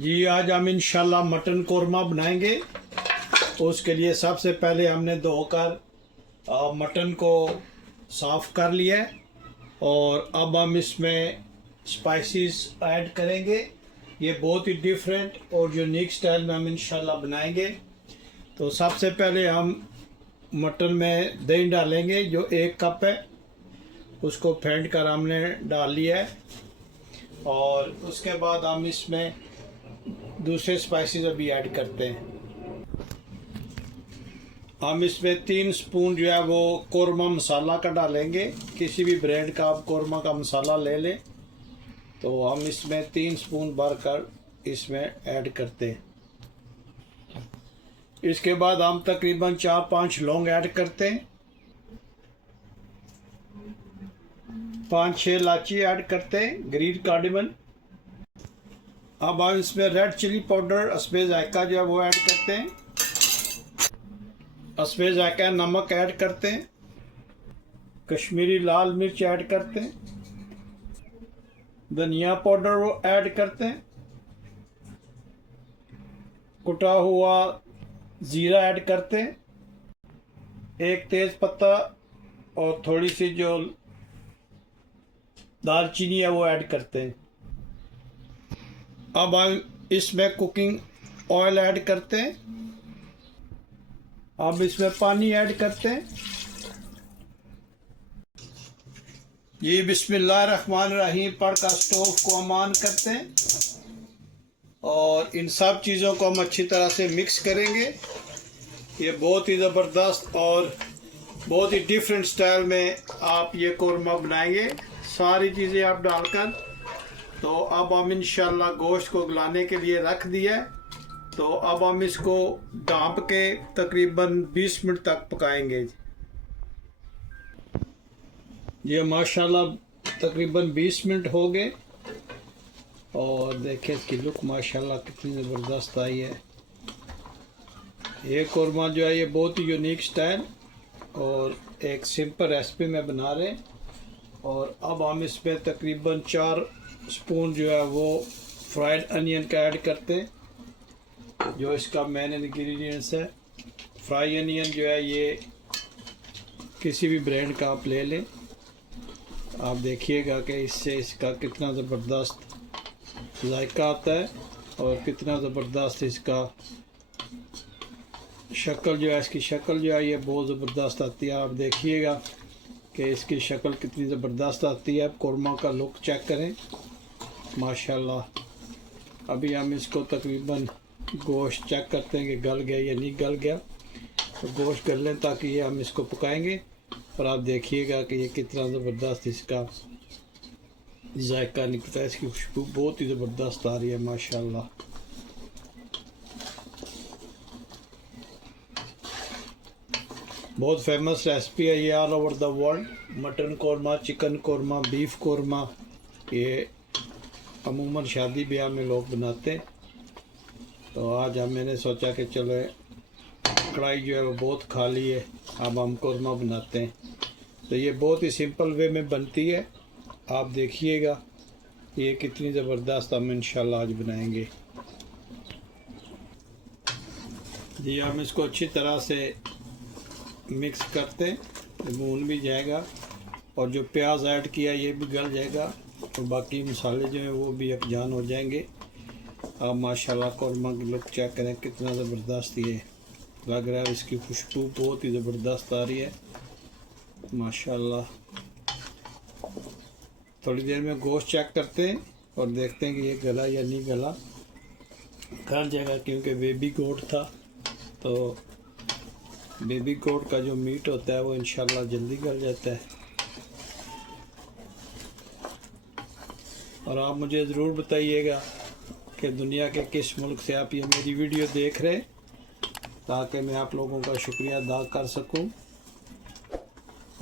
जी आज हम इंशाल्लाह मटन कोरमा बनाएंगे। उसके लिए सबसे पहले हमने धोकर मटन को साफ़ कर लिया है और अब हम इसमें स्पाइसेस ऐड करेंगे। ये बहुत ही डिफरेंट और यूनिक स्टाइल में हम इंशाल्लाह बनाएंगे। तो सबसे पहले हम मटन में दही डालेंगे जो 1 कप है, उसको फेंट कर हमने डाल लिया है। और उसके बाद हम इसमें दूसरे स्पाइसेस अभी ऐड करते हैं। हम इसमें 3 स्पून जो है वो कोरमा मसाला का डालेंगे। किसी भी ब्रांड का आप कोरमा का मसाला ले लें। तो हम इसमें 3 स्पून भरकर इसमें ऐड करते हैं। इसके बाद हम तकरीबन 4-5 लौंग ऐड करते हैं, 5-6 इलायची ऐड करते हैं, ग्रीन कार्डेमन। अब हम इसमें रेड चिली पाउडर अस्बे जायका जो है वो ऐड करते हैं, अस्बे जायका नमक ऐड करते हैं, कश्मीरी लाल मिर्च ऐड करते हैं, धनिया पाउडर वो ऐड करते हैं, कुटा हुआ ज़ीरा ऐड करते हैं, 1 तेज पत्ता और थोड़ी सी जो दालचीनी है वो ऐड करते हैं। अब हम इसमें कुकिंग ऑयल ऐड करते हैं। अब इसमें पानी ऐड करते हैं। ये बिस्मिल्लाहिर्रहमानिर्रहीम पढ़कर स्टोव को ऑन करते हैं और इन सब चीज़ों को हम अच्छी तरह से मिक्स करेंगे। ये बहुत ही ज़बरदस्त और बहुत ही डिफरेंट स्टाइल में आप ये कोरमा बनाएंगे, सारी चीज़ें आप डालकर। तो अब हम इंशाल्लाह गोश्त को गलाने के लिए रख दिया है। तो अब हम इसको ढाँप के तकरीबन 20 मिनट तक पकाएंगे। ये माशाल्लाह तकरीबन 20 मिनट हो गए और देखिए इसकी लुक माशाल्लाह कितनी ज़बरदस्त आई है। ये कोरमा जो है ये बहुत ही यूनिक स्टाइल और एक सिंपल रेसिपी में बना रहे हैं। और अब हम इसमें तकरीबन 4 स्पून जो है वो फ्राइड अनियन का ऐड करते हैं, जो इसका मेन इंग्रेडिएंट्स है। फ्राई अनियन जो है ये किसी भी ब्रांड का आप ले लें। आप देखिएगा कि इससे इसका कितना ज़बरदस्त जायका आता है और कितना ज़बरदस्त इसका शक्ल जो है, इसकी शक्ल जो है ये बहुत ज़बरदस्त आती है। आप देखिएगा कि इसकी शक्ल कितनी ज़बरदस्त आती है। आप कोरमा का लुक चेक करें माशाल्लाह। अभी हम इसको तकरीबन गोश्त चेक करते हैं कि गल गया या नहीं गल गया। तो गोश्त कर लें ताकि ये हम इसको पकाएंगे। और आप देखिएगा कि ये कितना ज़बरदस्त इसका जायका निकलता है। इसकी खुशबू बहुत ही ज़बरदस्त आ रही है माशाल्लाह। बहुत फेमस रेसिपी है ये all over the world. Mutton korma, chicken korma, beef korma ये अमूमन शादी ब्याह में लोग बनाते हैं। तो आज मैंने सोचा कि चलो कढ़ाई जो है वो बहुत खाली है, अब हम कोरमा बनाते हैं। तो ये बहुत ही सिंपल वे में बनती है। आप देखिएगा ये कितनी ज़बरदस्त हम इंशाल्लाह आज बनाएंगे। जी हम इसको अच्छी तरह से मिक्स करते हैं, भून भी जाएगा और जो प्याज ऐड किया ये भी गल जाएगा और बाकी मसाले जो हैं वो भी यकजान हो जाएंगे। अब माशाल्लाह कोरमा की लुक चेक करें कितना ज़बरदस्त ये लग रहा है। इसकी खुशबू बहुत ही ज़बरदस्त आ रही है माशाल्लाह। थोड़ी देर में गोश्त चेक करते हैं और देखते हैं कि ये गला या नहीं गला। गल जाएगा क्योंकि बेबी गोट था, तो बेबी गोट का जो मीट होता है वो इंशाल्लाह जल्दी गल जाता है। और आप मुझे ज़रूर बताइएगा कि दुनिया के किस मुल्क से आप ये मेरी वीडियो देख रहे हैं, ताकि मैं आप लोगों का शुक्रिया अदा कर सकूं।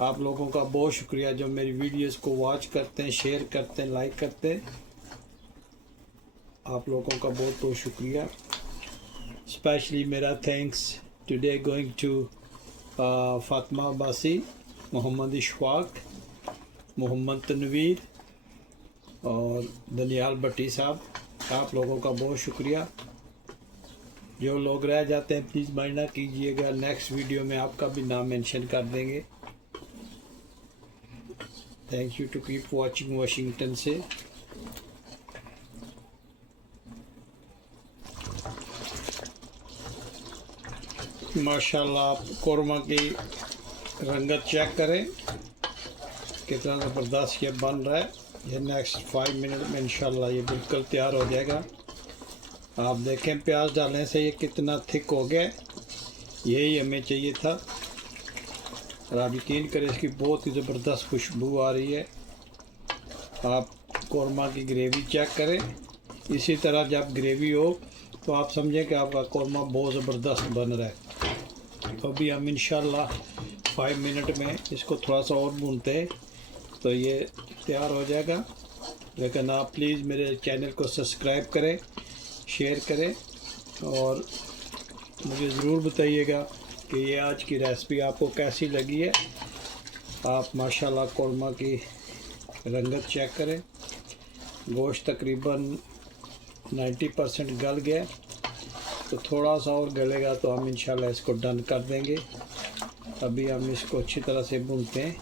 आप लोगों का बहुत शुक्रिया जो मेरी वीडियोस को वॉच करते हैं, शेयर करते हैं, लाइक करते हैं। आप लोगों का बहुत बहुत शुक्रिया। स्पेशली मेरा thanks today going to Fatima Abbasi, Mohammad Ishfaq, Mohammad Tanveer और दनियाल भट्टी साहब। आप लोगों का बहुत शुक्रिया। जो लोग रह जाते हैं प्लीज़ माइंड ना कीजिएगा, नेक्स्ट वीडियो में आपका भी नाम मेंशन कर देंगे। Thank you to keep watching Washington से। माशाल्लाह, आप कोरमा की रंगत चेक करें कितना ज़बरदस्त ये बन रहा है। ये नेक्स्ट 5 मिनट में इंशाल्लाह ये बिल्कुल तैयार हो जाएगा। आप देखें प्याज डालने से ये कितना थिक हो गया, यही हमें चाहिए था। और आप यकीन करें इसकी बहुत ही ज़बरदस्त खुशबू आ रही है। आप कोरमा की ग्रेवी चेक करें, इसी तरह जब ग्रेवी हो तो आप समझें कि आपका कोरमा बहुत ज़बरदस्त बन रहा है। तो अभी हम इंशाल्लाह 5 मिनट में इसको थोड़ा सा और भूनते हैं तो ये तैयार हो जाएगा। लेकिन आप प्लीज़ मेरे चैनल को सब्सक्राइब करें, शेयर करें और मुझे ज़रूर बताइएगा कि ये आज की रेसिपी आपको कैसी लगी है। आप माशाल्लाह कोरमा की रंगत चेक करें, गोश्त तकरीबन 90% गल गया, तो थोड़ा सा और गलेगा तो हम इंशाल्लाह इसको डन कर देंगे। अभी हम इसको अच्छी तरह से भूनते हैं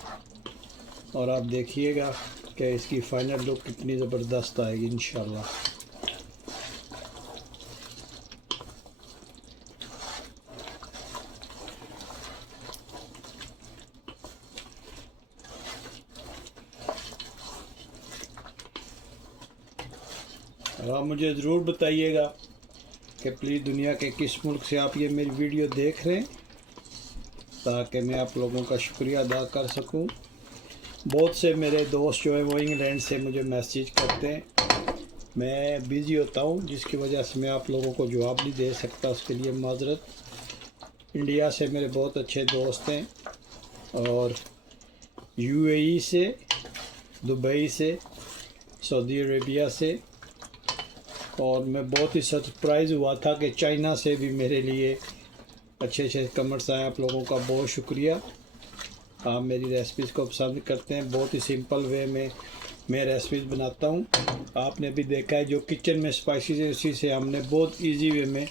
और आप देखिएगा कि इसकी फाइनल लुक कितनी ज़बरदस्त आएगी इंशाल्लाह। और आप मुझे ज़रूर बताइएगा कि प्लीज़ दुनिया के किस मुल्क से आप ये मेरी वीडियो देख रहे हैं, ताकि मैं आप लोगों का शुक्रिया अदा कर सकूं। बहुत से मेरे दोस्त जो हैं वो इंग्लैंड से मुझे मैसेज करते हैं, मैं बिज़ी होता हूं जिसकी वजह से मैं आप लोगों को जवाब नहीं दे सकता, उसके लिए माजरत। इंडिया से मेरे बहुत अच्छे दोस्त हैं और यूएई से, दुबई से, सऊदी अरेबिया से, और मैं बहुत ही सरप्राइज़ हुआ था कि चाइना से भी मेरे लिए अच्छे अच्छे कमेंट्स आए। आप लोगों का बहुत शुक्रिया। आप मेरी रेसिपीज़ को पसंद करते हैं। बहुत ही सिंपल वे में मैं रेसिपीज़ बनाता हूं। आपने भी देखा है जो किचन में स्पाइसेस है उसी से हमने बहुत इजी वे में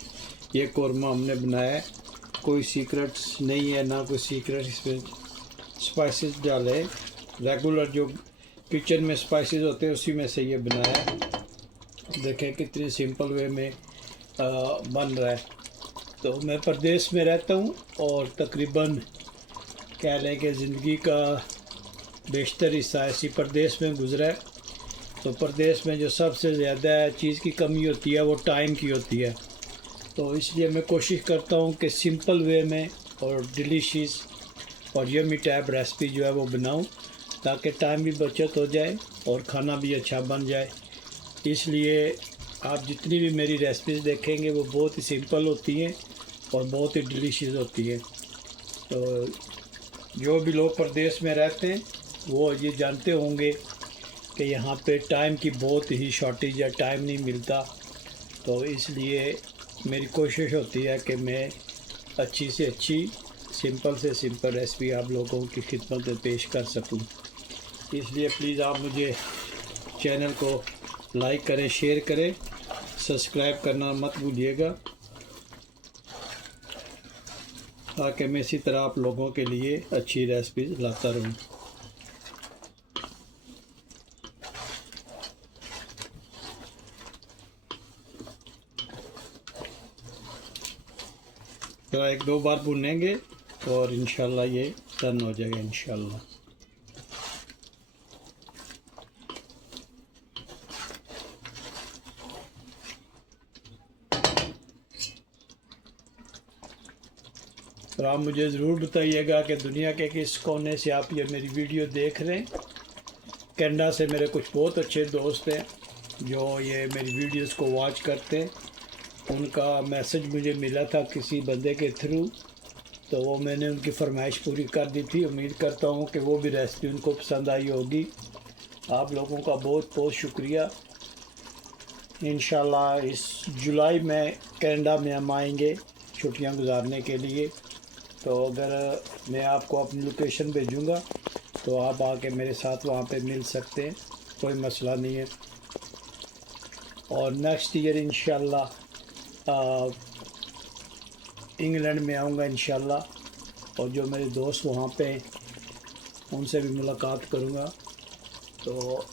ये कोरमा हमने बनाया है। कोई सीक्रेट्स नहीं है, ना कोई सीक्रेट इसमें स्पाइसेस डाले, रेगुलर जो किचन में स्पाइसेस होते हैं उसी में से ये बनाया है। देखें कितनी सिंपल वे में बन रहा है। तो मैं परदेश में रहता हूँ और तकरीबन कह लें कि ज़िंदगी का बेशतर हिस्सा इसी परदेश में गुजरा है। तो परदेश में जो सबसे ज़्यादा चीज़ की कमी होती है वो टाइम की होती है। तो इसलिए मैं कोशिश करता हूँ कि सिंपल वे में और डिलीशियस और यम्मी टाइप रेसिपी जो है वो बनाऊँ, ताकि टाइम भी बचत हो जाए और खाना भी अच्छा बन जाए। इसलिए आप जितनी भी मेरी रेसिपीज़ देखेंगे वो बहुत ही सिंपल होती हैं और बहुत ही डिलीशियस होती है। तो जो भी लोग प्रदेश में रहते हैं वो ये जानते होंगे कि यहाँ पे टाइम की बहुत ही शॉर्टेज है, टाइम नहीं मिलता। तो इसलिए मेरी कोशिश होती है कि मैं अच्छी से अच्छी, सिंपल से सिंपल रेसिपी आप लोगों की खिदमत में पेश कर सकूं। इसलिए प्लीज़ आप मुझे चैनल को लाइक करें, शेयर करें, सब्सक्राइब करना मत भूलिएगा, ताकि मैं इसी तरह आप लोगों के लिए अच्छी रेसिपीज लाता रहूं। तो 1-2 बार भुनेंगे और इंशाल्लाह ये टर्न हो जाएगा इंशाल्लाह। तो आप मुझे ज़रूर बताइएगा कि दुनिया के किस कोने से आप ये मेरी वीडियो देख रहे हैं। कनाडा से मेरे कुछ बहुत अच्छे दोस्त हैं जो ये मेरी वीडियोस को वॉच करते हैं। उनका मैसेज मुझे मिला था किसी बंदे के थ्रू, तो वो मैंने उनकी फरमाइश पूरी कर दी थी। उम्मीद करता हूँ कि वो भी रेसिपी उनको पसंद आई होगी। आप लोगों का बहुत बहुत शुक्रिया। इंशाल्लाह इस जुलाई में कनाडा में हम आएंगे छुट्टियां गुजारने के लिए। तो अगर मैं आपको अपनी लोकेशन भेजूँगा तो आप आके मेरे साथ वहाँ पे मिल सकते हैं, कोई मसला नहीं है। और नेक्स्ट ईयर इंशाल्लाह इंग्लैंड में आऊँगा इंशाल्लाह। और जो मेरे दोस्त वहाँ पे हैं उनसे भी मुलाकात करूँगा। तो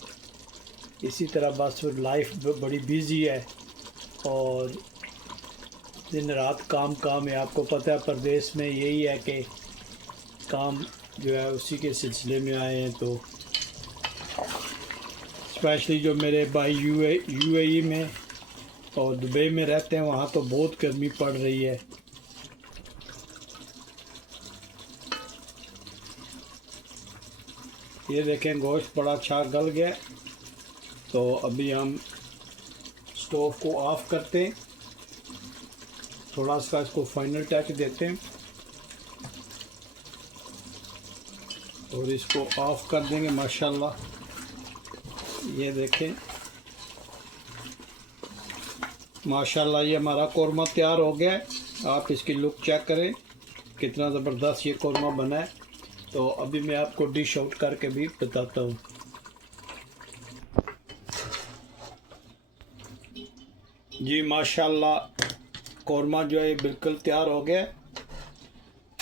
इसी तरह बस लाइफ बड़ी बिज़ी है और दिन रात काम काम है। आपको पता है परदेश में यही है कि काम जो है उसी के सिलसिले में आए हैं। तो स्पेशली जो मेरे भाई यूएई में और दुबई में रहते हैं वहाँ तो बहुत गर्मी पड़ रही है। ये देखें गोश्त बड़ा अच्छा गल गया। तो अभी हम स्टोव को ऑफ़ करते हैं, थोड़ा सा इसको फाइनल टच देते हैं और इसको ऑफ़ कर देंगे माशाल्लाह। ये देखें माशाल्लाह ये हमारा कौरमा तैयार हो गया है। आप इसकी लुक चेक करें कितना ज़बरदस्त ये कौरमा बना है। तो अभी मैं आपको डिश आउट करके भी बताता हूँ। जी माशाल्लाह कौरमा जो है ये बिल्कुल तैयार हो गया है।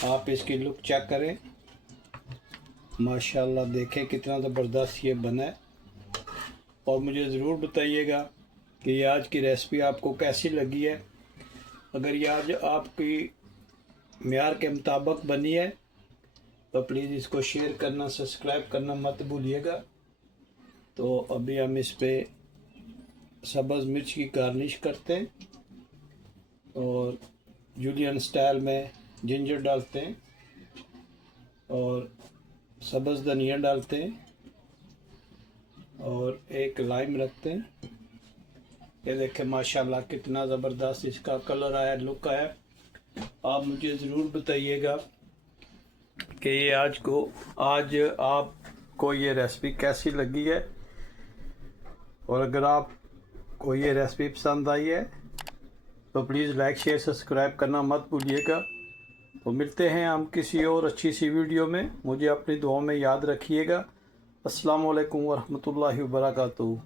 आप इसकी लुक चेक करें माशाल्लाह, देखें कितना ज़बरदस्त ये बना है। और मुझे ज़रूर बताइएगा कि ये आज की रेसिपी आपको कैसी लगी है। अगर ये आज आपकी मेयार के मुताबिक बनी है तो प्लीज़ इसको शेयर करना, सब्सक्राइब करना मत भूलिएगा। तो अभी हम इस पे सब्ज़ मिर्च की गार्निश करते हैं और जूलियन स्टाइल में जिंजर डालते हैं और सब्ज़ धनिया डालते हैं और एक लाइम रखते हैं। ये देखें माशाल्लाह कितना ज़बरदस्त इसका कलर आया, लुक आया। आप मुझे ज़रूर बताइएगा कि ये आज आपको ये रेसिपी कैसी लगी है। और अगर आपको ये रेसिपी पसंद आई है तो प्लीज़ लाइक शेयर सब्सक्राइब करना मत भूलिएगा। तो मिलते हैं हम किसी और अच्छी सी वीडियो में। मुझे अपनी दुआओं में याद रखिएगा। अस्सलाम वालेकुम वरहमतुल्लाहि वबरकातुहू।